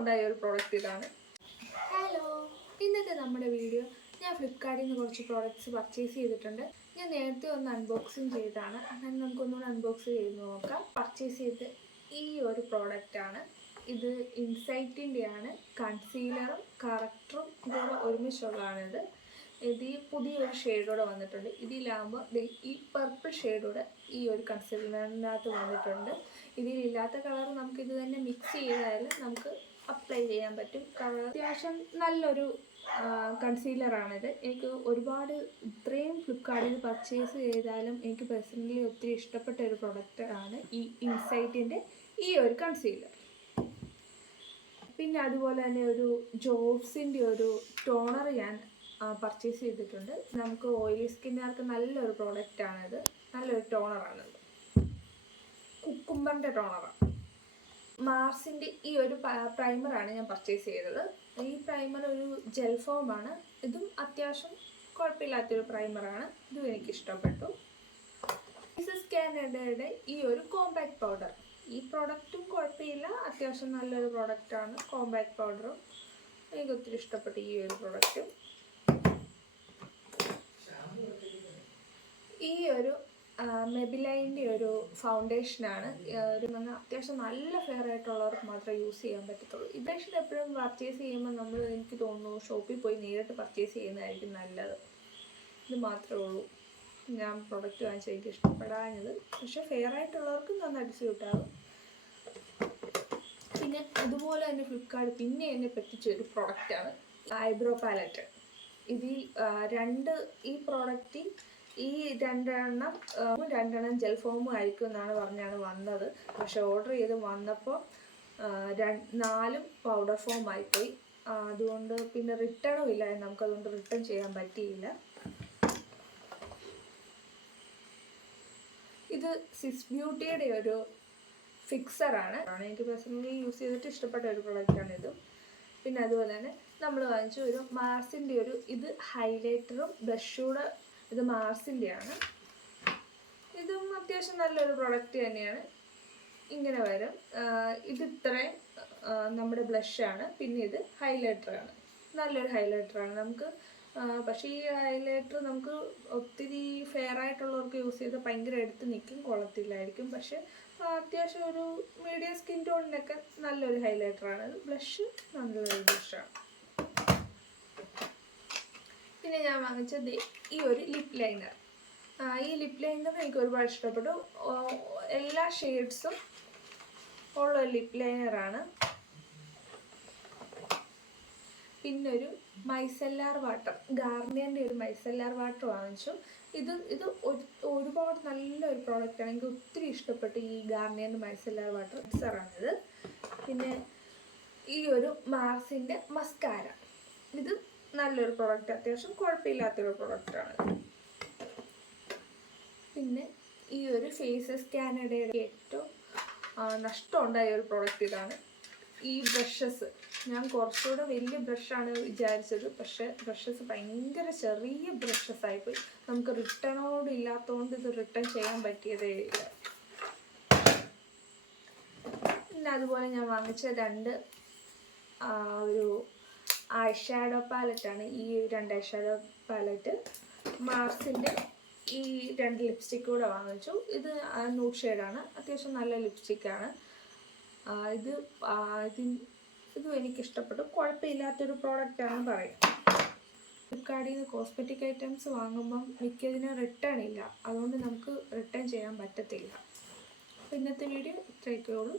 ഉണ്ടായ ഒരു പ്രോഡക്റ്റ് ഇതാണ്. ഹലോ, ഇന്നത്തെ നമ്മുടെ വീഡിയോ ഞാൻ ഫ്ലിപ്കാർട്ടിൽ നിന്ന് കുറച്ച് പ്രോഡക്റ്റ്സ് പർച്ചേസ് ചെയ്തിട്ടുണ്ട്. ഞാൻ നേരത്തെ ഒന്ന് അൺബോക്സിങ് ചെയ്തതാണ്. അങ്ങനെ നമുക്കൊന്നുകൂടെ അൺബോക്സ് ചെയ്ത് നോക്കാം. പർച്ചേസ് ചെയ്ത് ഈ ഒരു പ്രോഡക്റ്റാണ്. ഇത് ഇൻസൈറ്റിൻ്റെയാണ്. കൺസീലറും കറക്ടറും ഇതോടെ ഒരുമിച്ചുള്ളതാണിത്. ഇത് പുതിയൊരു ഷെയ്ഡോടെ വന്നിട്ടുണ്ട്. ഇതിലാകുമ്പോൾ ഈ പർപ്പിൾ ഷെയ്ഡോടെ ഈ ഒരു കൺസീലറിനകത്ത് വന്നിട്ടുണ്ട്. ഇതിലില്ലാത്ത കളർ നമുക്കിത് തന്നെ മിക്സ് ചെയ്താലും നമുക്ക് അപ്ലൈ ചെയ്യാൻ പറ്റും. കളർ അത്യാവശ്യം നല്ലൊരു കൺസീലറാണിത്. എനിക്ക് ഒരുപാട് ഇത്രയും ഫ്ലിപ്കാർട്ടിൽ പർച്ചേസ് ചെയ്താലും എനിക്ക് പേഴ്സണലി ഒത്തിരി ഇഷ്ടപ്പെട്ട ഒരു പ്രൊഡക്റ്റ് ആണ് ഈ ഇൻസൈറ്റിൻ്റെ ഈ ഒരു കൺസീലർ. പിന്നെ അതുപോലെ തന്നെ ഒരു ജോബ്സിൻ്റെ ഒരു ടോണർ ഞാൻ പർച്ചേസ് ചെയ്തിട്ടുണ്ട്. നമുക്ക് ഓയിലി സ്കിന്നുകാർക്ക് നല്ലൊരു പ്രോഡക്റ്റാണിത്. നല്ലൊരു ടോണറാണിത്. കുക്കുംബറിൻ്റെ ടോണറാണ്. മാർസിൻ്റെ ഈ ഒരു പ്രൈമറാണ് ഞാൻ പർച്ചേസ് ചെയ്തത്. ഈ പ്രൈമർ ഒരു ജെൽ ഫോമാണ്. ഇതും അത്യാവശ്യം കുഴപ്പമില്ലാത്തൊരു പ്രൈമറാണ്. ഇതും എനിക്കിഷ്ടപ്പെട്ടു. കാനഡയുടെ ഈ ഒരു കോമ്പാക്ട് പൗഡർ, ഈ പ്രോഡക്റ്റും കുഴപ്പമില്ല, അത്യാവശ്യം നല്ലൊരു പ്രോഡക്റ്റാണ്. കോമ്പാക്ട് പൗഡറും എനിക്ക് ഒത്തിരി ഇഷ്ടപ്പെട്ടു. ഈ ഒരു പ്രോഡക്റ്റും ഈ ഒരു മെബിലൈൻ്റെ ഒരു ഫൗണ്ടേഷനാണ്. ഒരു അത്യാവശ്യം നല്ല ഫെയർ ആയിട്ടുള്ളവർക്ക് മാത്രമേ യൂസ് ചെയ്യാൻ പറ്റത്തുള്ളൂ. ഈ ഫൗണ്ടേഷൻ എപ്പോഴും പർച്ചേസ് ചെയ്യുമ്പോൾ എനിക്ക് തോന്നുന്നു ഷോപ്പിൽ പോയി നേരിട്ട് പർച്ചേസ് ചെയ്യുന്നതായിരിക്കും നല്ലത്. ഇത് മാത്രമേ ഉള്ളൂ ഞാൻ പ്രൊഡക്റ്റ് വാങ്ങിച്ചാൽ എനിക്ക് ഇഷ്ടപ്പെടാഞ്ഞത്. പക്ഷേ ഫെയർ ആയിട്ടുള്ളവർക്ക് നന്നായിട്ട് സ്യൂട്ടാകും. പിന്നെ അതുപോലെ തന്നെ ഫ്ലിപ്കാർട്ട് പിന്നെ എന്നെ പറ്റിച്ചൊരു പ്രൊഡക്റ്റാണ് ഐബ്രോ പാലറ്റ്. ഇതിൽ ഈ പ്രോഡക്റ്റിൽ ഈ രണ്ടെണ്ണം ജെൽ ഫോമും ആയിരിക്കും എന്നാണ് പറഞ്ഞാണ് വന്നത്. പക്ഷെ ഓർഡർ ചെയ്ത് വന്നപ്പോൾ 4 പൗഡർ ഫോം ആയിപ്പോയി. അതുകൊണ്ട് പിന്നെ റിട്ടേണും ഇല്ല. നമുക്കതുകൊണ്ട് റിട്ടേൺ ചെയ്യാൻ പറ്റിയില്ല. ഇത് സിസ് ബ്യൂട്ടിയുടെ ഒരു ഫിക്സറാണ്. എനിക്ക് പേഴ്സണലി യൂസ് ചെയ്തിട്ട് ഇഷ്ടപ്പെട്ട ഒരു പ്രൊഡക്റ്റാണ് ഇതും. പിന്നെ അതുപോലെ തന്നെ നമ്മൾ വാങ്ങിച്ച ഒരു മാർസിൻ്റെ ഇത് ഹൈലൈറ്ററും ബ്ലഷൂടെ. ഇത് മാർസിൻ്റെയാണ്. ഇതും അത്യാവശ്യം നല്ലൊരു പ്രൊഡക്റ്റ് തന്നെയാണ്. ഇങ്ങനെ വരും. ഇത് ഇത്രയും നമ്മുടെ ബ്ലഷാണ്. പിന്നെ ഇത് ഹൈലൈറ്ററാണ്. നല്ലൊരു ഹൈലൈറ്ററാണ് നമുക്ക്. പക്ഷേ ഈ ഹൈലൈറ്റർ നമുക്ക് ഒത്തിരി ഫെയർ ആയിട്ടുള്ളവർക്ക് യൂസ് ചെയ്ത് ഭയങ്കര എടുത്ത് നിൽക്കും, കൊള്ളത്തില്ലായിരിക്കും. പക്ഷെ അത്യാവശ്യം ഒരു മീഡിയം സ്കിൻ ടോണിനൊക്കെ നല്ലൊരു ഹൈലൈറ്ററാണ്. ബ്ലഷ് നല്ലൊരു ബ്ലഷാണ്. പിന്നെ ഞാൻ വാങ്ങിച്ചത് ഈ ഒരു ലിപ് ലൈനർ. ഈ ലിപ് ലൈനർ എനിക്ക് ഒരുപാട് ഇഷ്ടപ്പെട്ടു. എല്ലാ ഷെയ്ഡ്സും ഉള്ള ഒരു ലിപ് ലൈനറാണ്. പിന്നൊരു മൈസെല്ലാർ വാട്ടർ, ഗാർണിയറിൻ്റെ ഒരു മൈസെല്ലാർ വാട്ടർ വാങ്ങിച്ചു. ഇത് ഒരുപാട് നല്ലൊരു പ്രോഡക്റ്റാണ്. എനിക്ക് ഒത്തിരി ഇഷ്ടപ്പെട്ടു ഈ ഗാർണിയറിൻ്റെ മൈസെല്ലാർ വാട്ടർ മിക്സറാണിത്. പിന്നെ ഈ ഒരു മാർസിൻ്റെ മസ്കാര, ഇത് നല്ലൊരു പ്രോഡക്റ്റ്, അത്യാവശ്യം കുഴപ്പമില്ലാത്തൊരു പ്രോഡക്റ്റാണ്. പിന്നെ ഈ ഒരു ഫേസസ് കാനഡയുടെ ഏറ്റവും നഷ്ടമുണ്ടായ ഒരു പ്രോഡക്റ്റ് ഇതാണ്. ഈ ബ്രഷസ് ഞാൻ കുറച്ചുകൂടെ വലിയ ബ്രഷാണ് വിചാരിച്ചത്. പക്ഷേ ബ്രഷസ് ഭയങ്കര ചെറിയ ബ്രഷസ് ആയിപ്പോയി. നമുക്ക് റിട്ടേണോട് ഇല്ലാത്തതുകൊണ്ട് ഇത് റിട്ടേൺ ചെയ്യാൻ പറ്റിയതേ ഇല്ല. പിന്നെ അതുപോലെ ഞാൻ വാങ്ങിച്ച ഒരു ഐ ഷാഡോ പാലറ്റാണ്. ഈ 2 ഐ ഷാഡോ പാലറ്റ് മാർസിൻ്റെ ഈ 2 ലിപ്സ്റ്റിക്ക് കൂടെ വാങ്ങിച്ചു. ഇത് ന്യൂഡ് ഷെയ്ഡാണ്. അത്യാവശ്യം നല്ല ലിപ്സ്റ്റിക്കാണ്. ഇതും എനിക്കിഷ്ടപ്പെട്ടു. കുഴപ്പമില്ലാത്തൊരു പ്രോഡക്റ്റാണെന്ന് പറയും. ഫ്ലിപ്കാർട്ടിൽ നിന്ന് കോസ്മെറ്റിക് ഐറ്റംസ് വാങ്ങുമ്പം മിക്കതിനും റിട്ടേൺ ഇല്ല. അതുകൊണ്ട് നമുക്ക് റിട്ടേൺ ചെയ്യാൻ പറ്റത്തില്ല. അപ്പോൾ ഇന്നത്തെ വീഡിയോ ഇത്രയൊക്കെ ഉള്ളൂ.